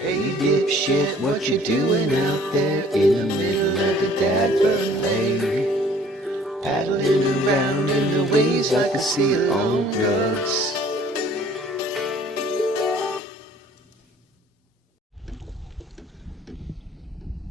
Hey dipshit, what you doing out there in the middle of the Dadburn Lake? Paddling around in the waves like a seal on drugs.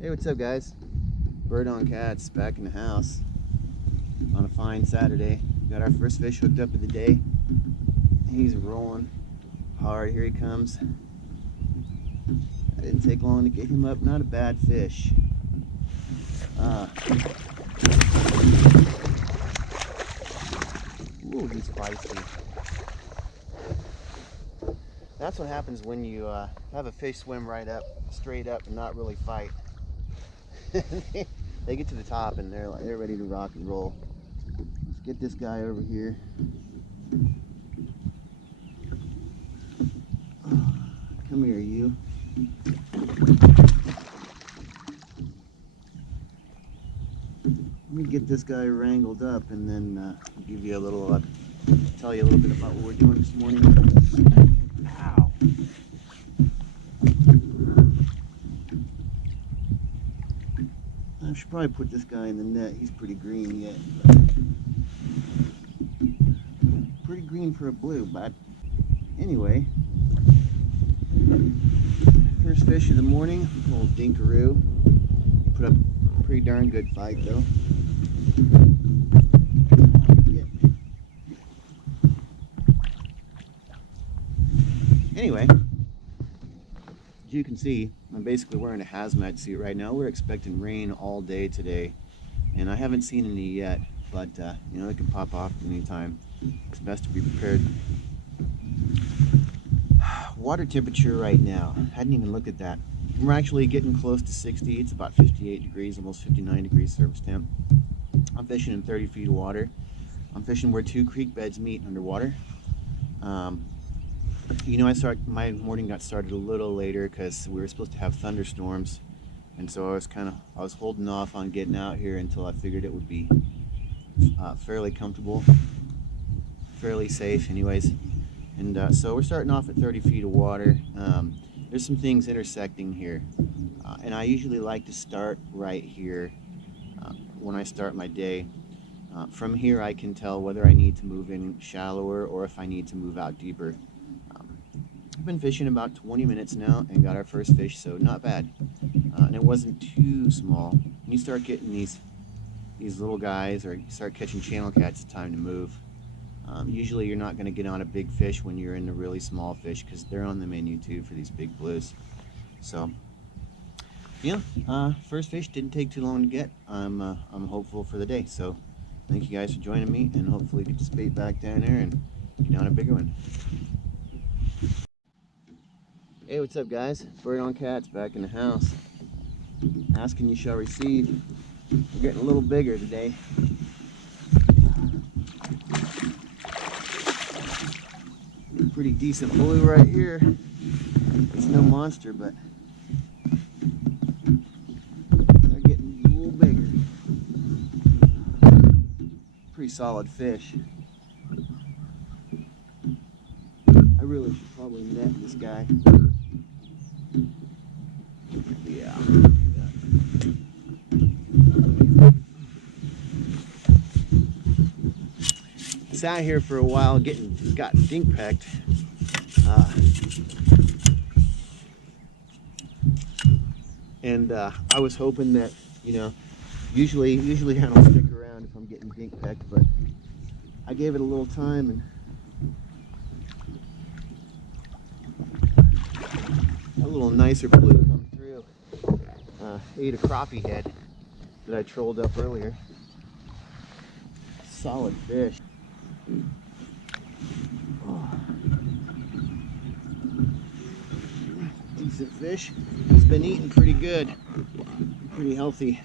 Hey, what's up guys? Bird on Cats back in the house on a fine Saturday. Got our first fish hooked up of the day. He's rolling hard. Here he comes. Didn't take long to get him up. Not a bad fish. Ooh, he's feisty. That's what happens when you have a fish swim right up, straight up, and not really fight. They get to the top and they're ready to rock and roll. Let's get this guy over here. Come here, you. Let me get this guy wrangled up and then give you a little, tell you a little bit about what we're doing this morning. Ow. I should probably put this guy in the net. He's pretty green yet. Pretty green for a blue, but anyway. First fish of the morning, old dinkaroo. Put up a pretty darn good fight though. Anyway, as you can see, I'm basically wearing a hazmat suit right now. We're expecting rain all day today, and I haven't seen any yet, but you know, it can pop off anytime. It's best to be prepared. Water temperature right now, hadn't even looked at that. We're actually getting close to 60. It's about 58 degrees, almost 59 degrees surface temp. I'm fishing in 30 feet of water. I'm fishing where two creek beds meet underwater. You know, my morning got started a little later because we were supposed to have thunderstorms, and so I was holding off on getting out here until I figured it would be fairly comfortable, fairly safe anyways. And so we're starting off at 30 feet of water. There's some things intersecting here, and I usually like to start right here when I start my day. From here I can tell whether I need to move in shallower or if I need to move out deeper. I've been fishing about 20 minutes now and got our first fish, so not bad. And it wasn't too small. When you start getting these little guys, or you start catching channel cats, it's time to move. Usually you're not going to get on a big fish when you're in the really small fish, because they're on the menu too for these big blues. So yeah, first fish didn't take too long to get. I'm hopeful for the day. So thank you guys for joining me, and hopefully get this bait back down there and get on a bigger one. Hey, what's up guys? Bird on Cats back in the house. Asking you shall receive. We're getting a little bigger today. Pretty decent blue right here. It's no monster, but they're getting a little bigger. Pretty solid fish. I really should probably net this guy. Yeah. Sat here for a while, got dink pecked. And I was hoping that, you know, usually I don't stick around if I'm getting dink pecked, but I gave it a little time and a little nicer blue come through. Ate a crappie head that I trolled up earlier. Solid fish. Oh. Decent fish. He's been eating pretty good. Pretty healthy.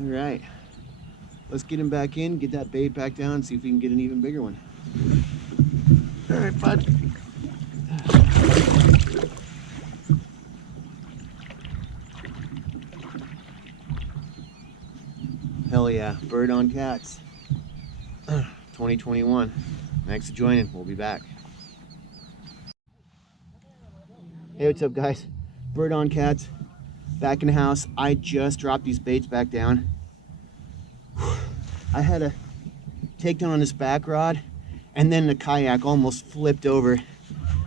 Alright. Let's get him back in, get that bait back down, and see if we can get an even bigger one. Alright, bud. Hell yeah, Bird on Cats 2021. Thanks for joining. We'll be back. Hey, what's up, guys? Bird on Cats, back in the house. I just dropped these baits back down. I had a takedown on this back rod, and then the kayak almost flipped over.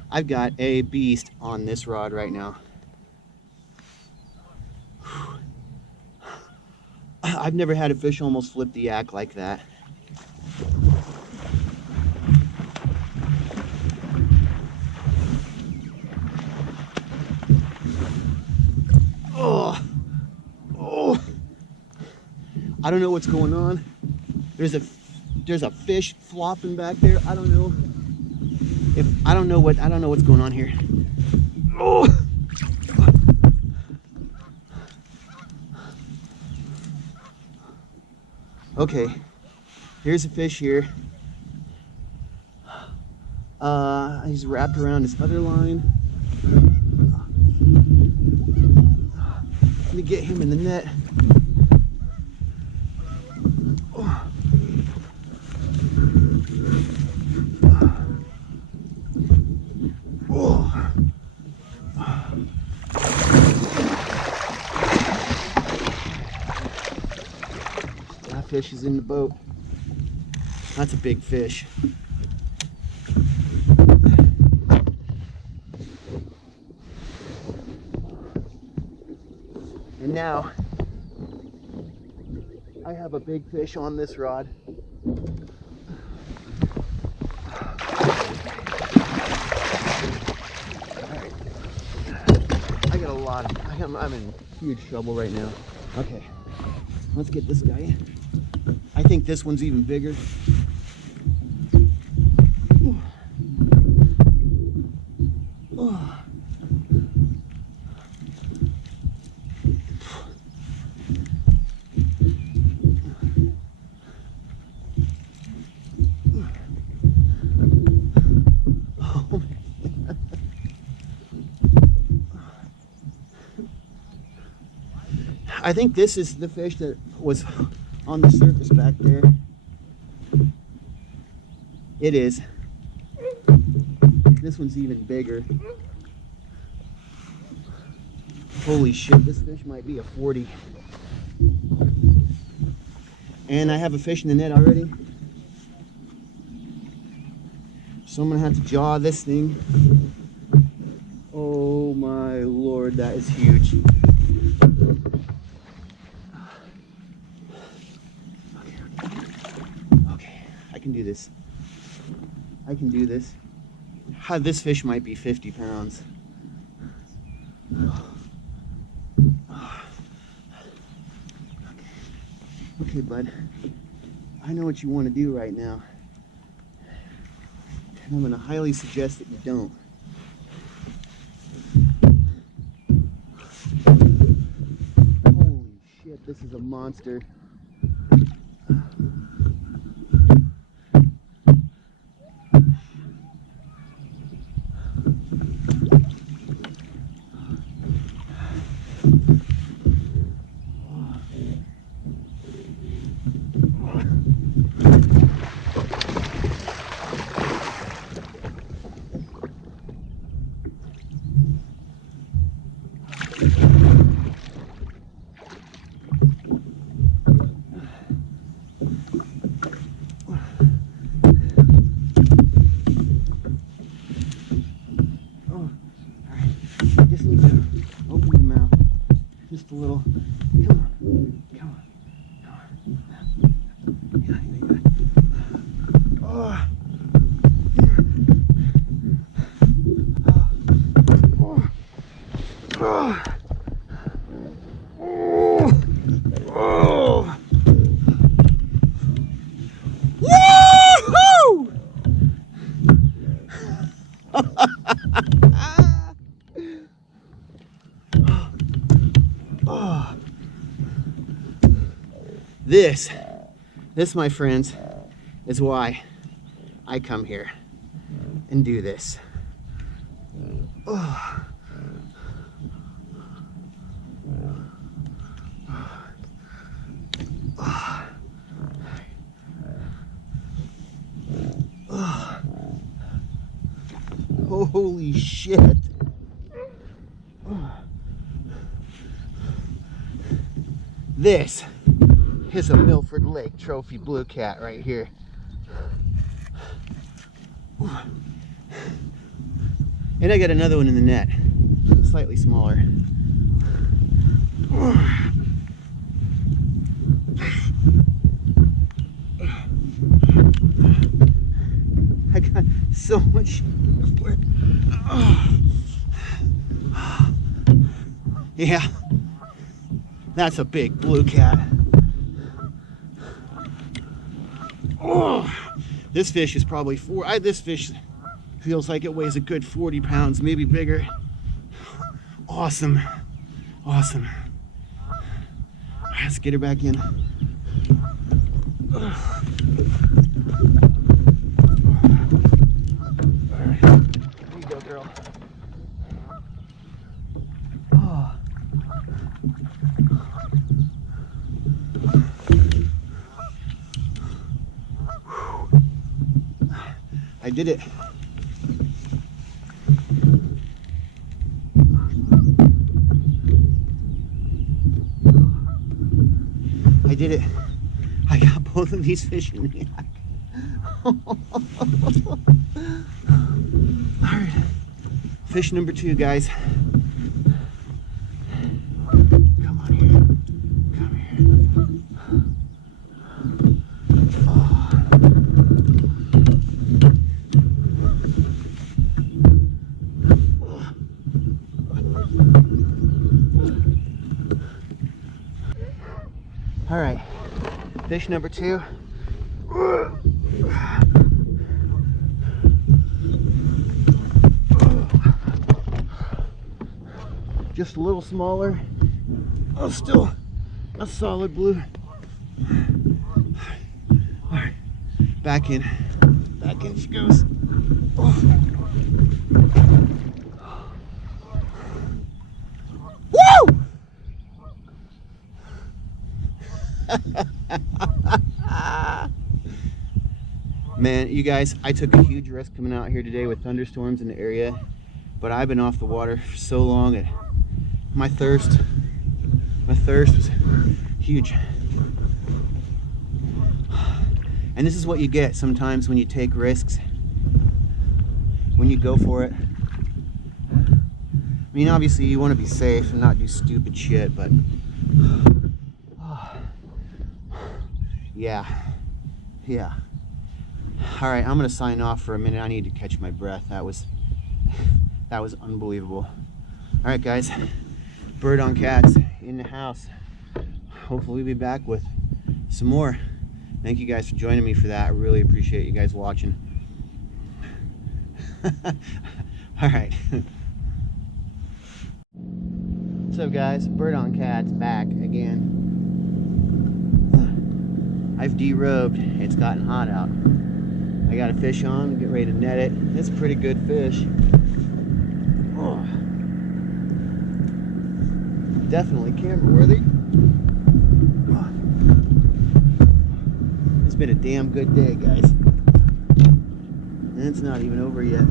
I've got a beast on this rod right now. I've never had a fish almost flip the yak like that. Oh, I don't know what's going on. There's a fish flopping back there. I don't know what's going on here. Oh. Okay, here's a fish here. He's wrapped around this other line. Let me get him in the net. That fish is in the boat. That's a big fish. And now I have a big fish on this rod. I'm in huge trouble right now. Okay, let's get this guy in. I think this one's even bigger. I think this is the fish that was on the surface back there. It is. This one's even bigger. Holy shit, this fish might be a 40. And I have a fish in the net already. So I'm gonna have to jaw this thing. Oh my Lord, that is huge. I can do this. I can do this. This fish might be 50 pounds. Okay, bud. I know what you want to do right now. And I'm going to highly suggest that you don't. Holy shit, this is a monster. Open your mouth. Just a little. Come on. Come on. Come on. Oh. Oh. Oh. Woo-hoo! Oh. This, my friends, is why I come here and do this. Oh. Holy shit. This is a Milford Lake Trophy Blue Cat right here. And I got another one in the net, slightly smaller. I got so much. Yeah, that's a big blue cat. Oh, this fish is probably this fish feels like it weighs a good 40 pounds, maybe bigger. Awesome, awesome. Let's get her back in. There you go, girl. Oh. I did it. I did it. I got both of these fish in the act. Alright. Fish number 2, guys. Come on here. Come here. Oh. All right, fish number 2. Just a little smaller. Oh, still a solid blue. All right, back in she goes. Oh. Woo! Man, you guys, I took a huge risk coming out here today with thunderstorms in the area, but I've been off the water for so long that my thirst was huge. And this is what you get sometimes when you take risks, when you go for it. I mean, obviously you want to be safe and not do stupid shit, but yeah. All right, I'm gonna sign off for a minute. I need to catch my breath. That was unbelievable. All right, guys, bird on cats in the house. Hopefully we'll be back with some more. Thank you guys for joining me for that. I really appreciate you guys watching. All right. What's up, guys? Bird on cats back again. I've derobed. It's gotten hot out. I got a fish on, get ready to net it. It's a pretty good fish. Oh. Definitely camera worthy. Oh. It's been a damn good day, guys. And it's not even over yet.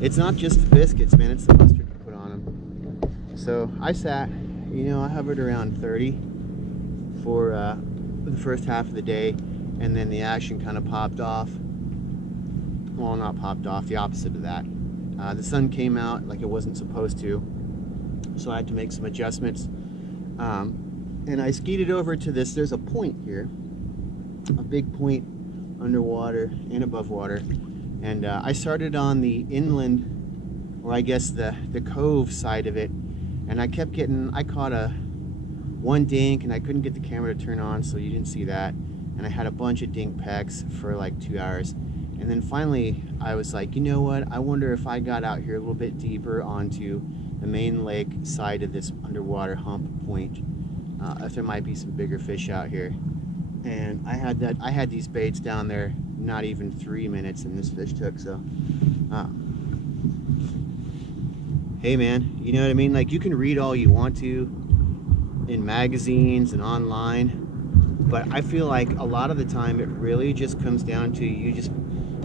It's not just the biscuits, man, it's the mustard you put on them. So I sat, you know, I hovered around 30 for the first half of the day, and then the action kind of popped off. Well, not popped off, the opposite of that. The sun came out like it wasn't supposed to, so I had to make some adjustments. And I skied over to this, there's a point here, a big point underwater and above water. And I started on the inland, or I guess the cove side of it, and I kept getting, I caught one dink and I couldn't get the camera to turn on, so you didn't see that. And I had a bunch of dink pecks for like 2 hours. And then finally I was like, you know what, I wonder if I got out here a little bit deeper onto the main lake side of this underwater hump point, if there might be some bigger fish out here. And I had these baits down there not even 3 minutes, and this fish took. So hey man, you know what I mean, like, you can read all you want to, in magazines and online. But I feel like a lot of the time it really just comes down to you just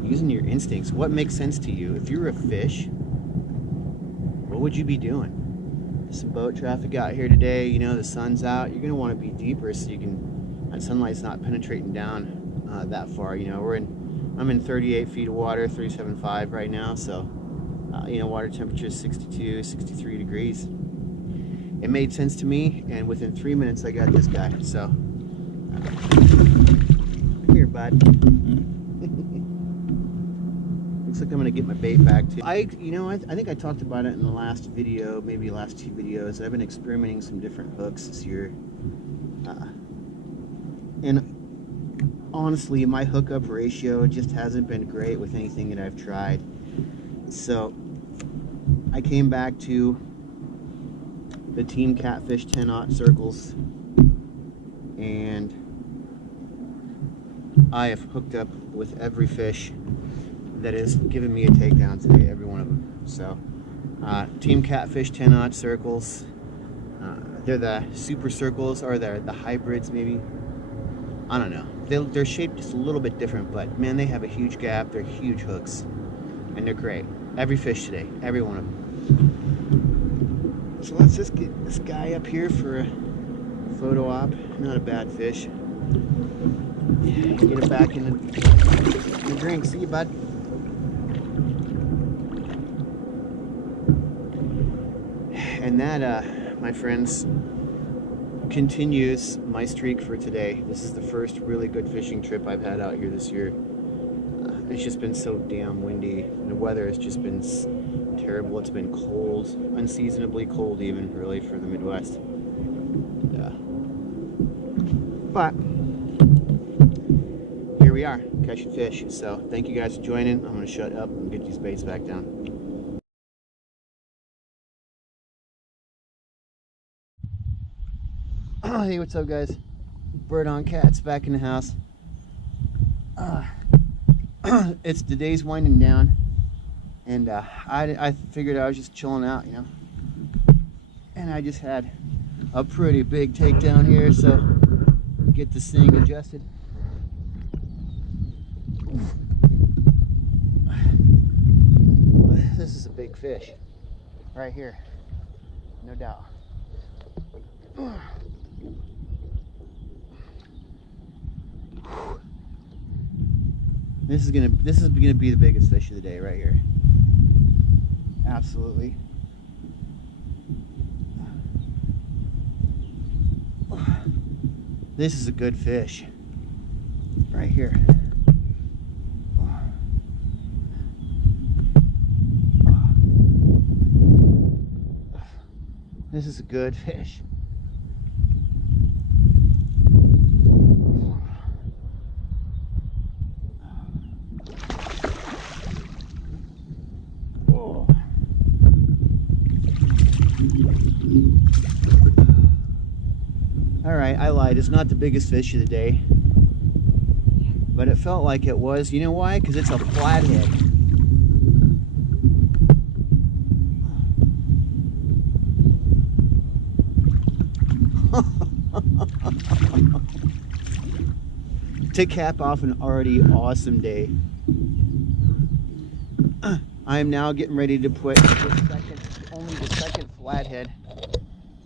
using your instincts. What makes sense to you? If you were a fish, what would you be doing? Some boat traffic out here today, you know, the sun's out. You're gonna want to be deeper so you can, that sunlight's not penetrating down that far. You know, I'm in 38 feet of water, 37.5 right now, so you know, water temperature is 62, 63 degrees. It made sense to me, and within 3 minutes I got this guy. So come here, bud. Looks like I'm gonna get my bait back too. I think I talked about it in the last video, maybe last 2 videos. I've been experimenting some different hooks this year, and honestly, my hookup ratio just hasn't been great with anything that I've tried. So I came back to the Team Catfish 10-aught circles, and I have hooked up with every fish that has given me a takedown today, every one of them. So Team Catfish 10-aught circles, they're the super circles, or they're the hybrids maybe, I don't know. They're shaped just a little bit different, but man, they have a huge gap. They're huge hooks, and they're great. Every fish today, every one of them. So let's just get this guy up here for a photo op. Not a bad fish. Get it back in the drink. See you, bud. And that, my friends, continues my streak for today. This is the first really good fishing trip I've had out here this year. It's just been so damn windy, and the weather has just been terrible. It's been cold, unseasonably cold even, really, for the Midwest. Yeah. But here we are, catching fish. So thank you guys for joining. I'm gonna shut up and get these baits back down. Hey, what's up, guys? Bird on Cats back in the house. It's the day's winding down, and I figured I was just chilling out, you know, and I just had a pretty big takedown here, so get this thing adjusted. This is a big fish right here, no doubt. This is gonna be the biggest fish of the day right here. Absolutely. This is a good fish right here. This is a good fish. Alright, I lied. It's not the biggest fish of the day, but it felt like it was. You know why? Because it's a flathead. To cap off an already awesome day, I am now getting ready to put only the second flathead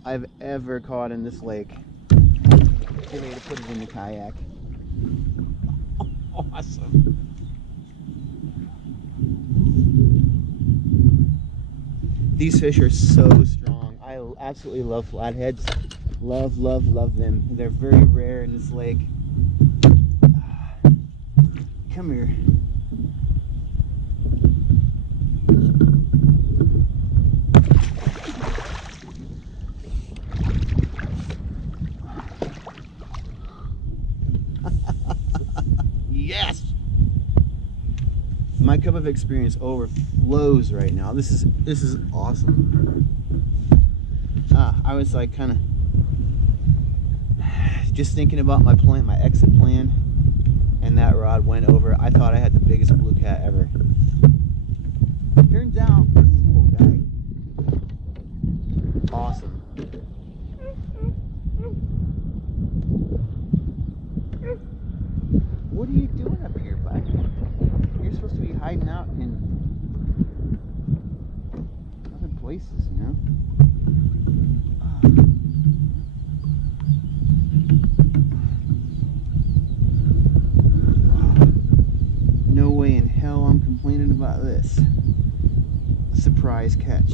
I've ever caught in this lake. Get ready to put it in the kayak. Awesome. These fish are so strong. I absolutely love flatheads. Love, love, love them. They're very rare in this lake. Come here. Yes! My cup of experience overflows right now. This is awesome. I was like kind of just thinking about my plan, my exit plan, and that rod went over. I thought I had the biggest blue cat ever. Turns out this little guy, awesome. are you doing up here, bud? You're supposed to be hiding out in other places, you know? No way in hell I'm complaining about this. Surprise catch.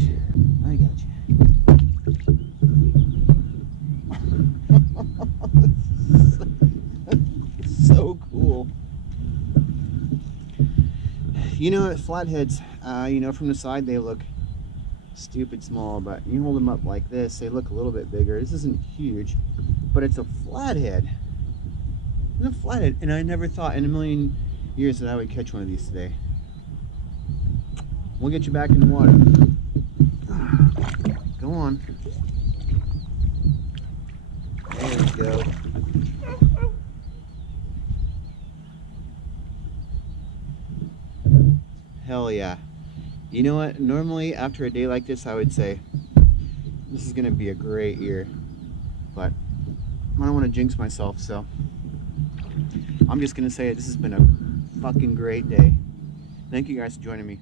I got you. So cool. You know, flatheads, you know, from the side they look stupid small, but you hold them up like this, they look a little bit bigger. This isn't huge, but it's a flathead. It's a flathead, and I never thought in a million years that I would catch one of these today. We'll get you back in the water. Go on. There we go. Hell yeah. You know what? Normally after a day like this, I would say this is gonna be a great year, but I don't want to jinx myself, so I'm just gonna say it. This has been a fucking great day. Thank you guys for joining me.